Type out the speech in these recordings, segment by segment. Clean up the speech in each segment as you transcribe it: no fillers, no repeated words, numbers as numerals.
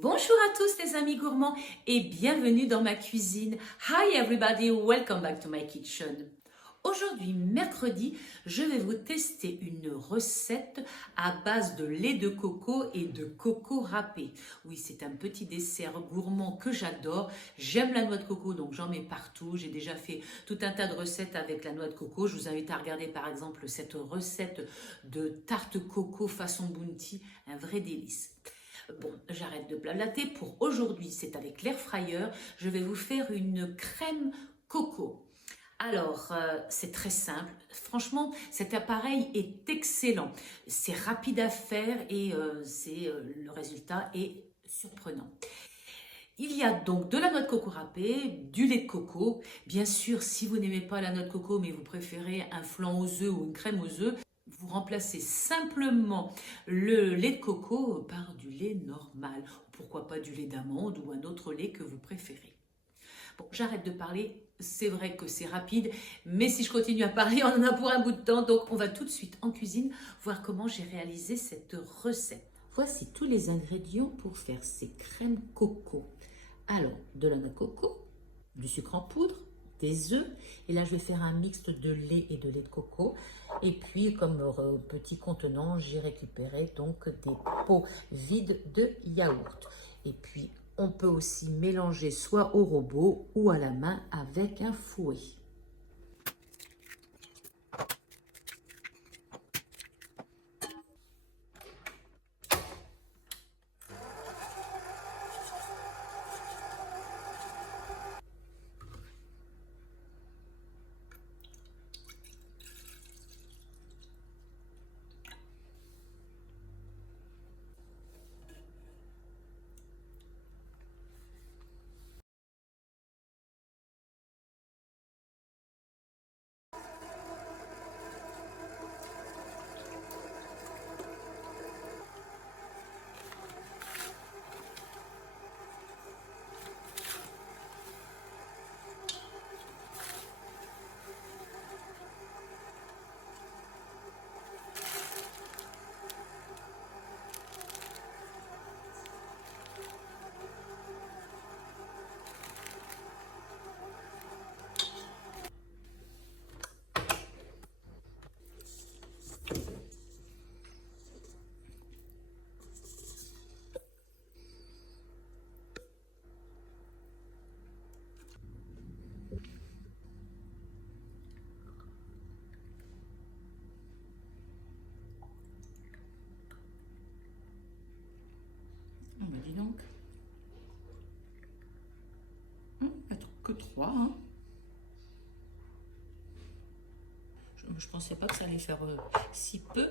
Bonjour à tous les amis gourmands et bienvenue dans ma cuisine. Hi everybody, welcome back to my kitchen. Aujourd'hui, mercredi, je vais vous tester une recette à base de lait de coco et de coco râpé. Oui, c'est un petit dessert gourmand que j'adore. J'aime la noix de coco, donc j'en mets partout. J'ai déjà fait tout un tas de recettes avec la noix de coco. Je vous invite à regarder par exemple cette recette de tarte coco façon bounty, un vrai délice. Bon, j'arrête de blablater. Pour aujourd'hui, c'est avec l'air fryer. Je vais vous faire une crème coco. Alors, c'est très simple. Franchement, cet appareil est excellent. C'est rapide à faire et le résultat est surprenant. Il y a donc de la noix de coco râpée, du lait de coco. Bien sûr, si vous n'aimez pas la noix de coco, mais vous préférez un flan aux œufs ou une crème aux œufs, vous remplacez simplement le lait de coco par du lait normal. Pourquoi pas du lait d'amande ou un autre lait que vous préférez. Bon, j'arrête de parler. C'est vrai que c'est rapide, mais si je continue à parler, on en a pour un bout de temps. Donc, on va tout de suite en cuisine voir comment j'ai réalisé cette recette. Voici tous les ingrédients pour faire ces crèmes coco. Alors, de la noix de coco, du sucre en poudre, des œufs. Et là, je vais faire un mixte de lait et de lait de coco. Et puis, comme petit contenant, j'ai récupéré donc des pots vides de yaourt. Et puis, on peut aussi mélanger soit au robot ou à la main avec un fouet. On me dit donc. Que 3. Hein. Je pensais pas que ça allait faire si peu.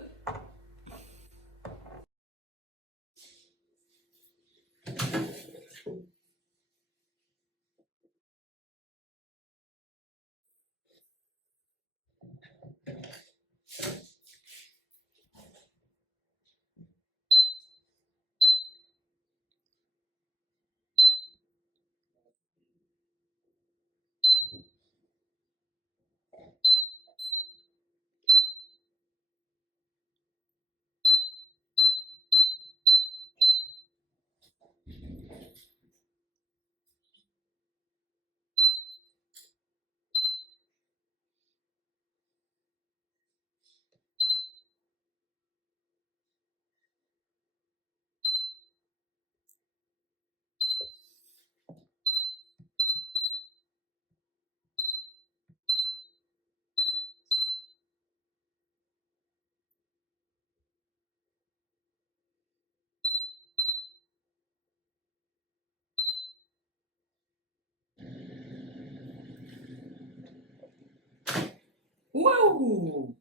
Waouh!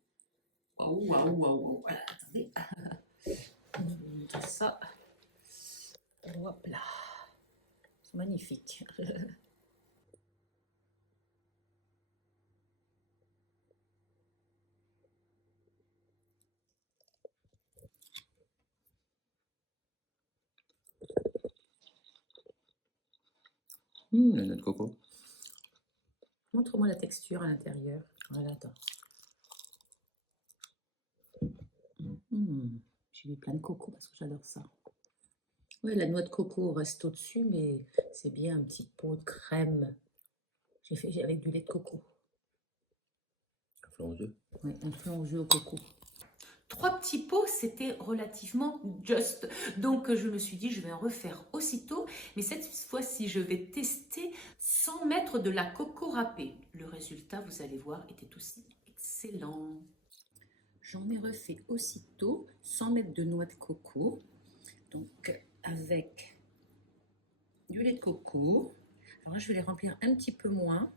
Waouh, waouh, waouh. Voilà, attendez. On va vous montrer ça. Hop là. C'est magnifique. La noix de coco. Montre-moi la texture à l'intérieur. Voilà, attends. J'ai mis plein de coco parce que j'adore ça. Ouais, la noix de coco reste au-dessus, mais c'est bien un petit pot de crème. J'ai fait avec du lait de coco. Un flan aux œufs. Oui, un flan aux œufs au coco. 3 petits pots, c'était relativement juste. Donc, je me suis dit, je vais en refaire aussitôt. Mais cette fois-ci, je vais tester sans mettre de la coco râpée. Le résultat, vous allez voir, était aussi excellent. J'en ai refait aussitôt, sans mettre de noix de coco. Donc, avec du lait de coco. Alors là, je vais les remplir un petit peu moins,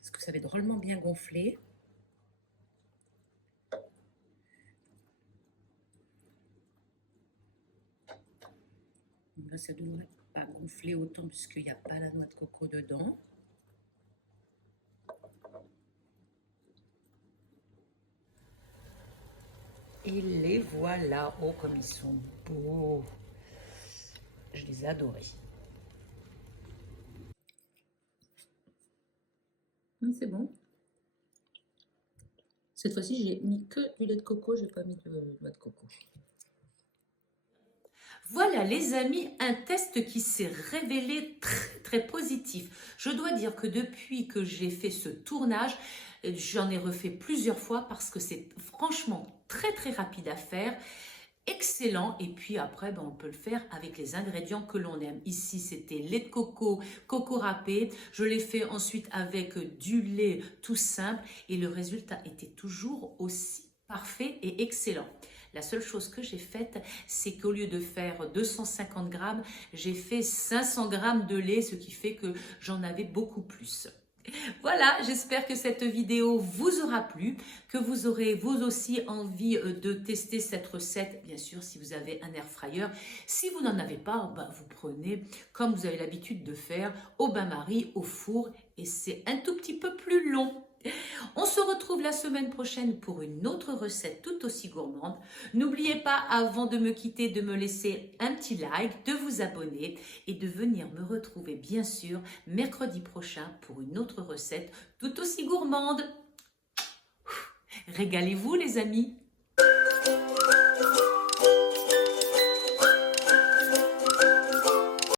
parce que ça va être drôlement bien gonflé. Là, ça ne devrait pas gonfler autant puisqu'il n'y a pas la noix de coco dedans. Et les voilà. Oh, comme ils sont beaux. Je les ai adorés. C'est bon. Cette fois-ci, j'ai mis que du lait de coco, j'ai pas mis de noix de coco. Voilà les amis, un test qui s'est révélé très positif. Je dois dire que depuis que j'ai fait ce tournage, j'en ai refait plusieurs fois parce que c'est franchement très rapide à faire. Excellent, et puis après on peut le faire avec les ingrédients que l'on aime. Ici c'était lait de coco, coco râpé, je l'ai fait ensuite avec du lait tout simple et le résultat était toujours aussi parfait et excellent. La seule chose que j'ai faite, c'est qu'au lieu de faire 250 grammes, j'ai fait 500 grammes de lait, ce qui fait que j'en avais beaucoup plus. Voilà, j'espère que cette vidéo vous aura plu, que vous aurez vous aussi envie de tester cette recette, bien sûr si vous avez un air fryer. Si vous n'en avez pas, vous prenez comme vous avez l'habitude de faire au bain-marie, au four, et c'est un tout petit peu plus long. On se retrouve la semaine prochaine pour une autre recette tout aussi gourmande. N'oubliez pas, avant de me quitter, de me laisser un petit like, de vous abonner et de venir me retrouver, bien sûr, mercredi prochain pour une autre recette tout aussi gourmande. Régalez-vous, les amis!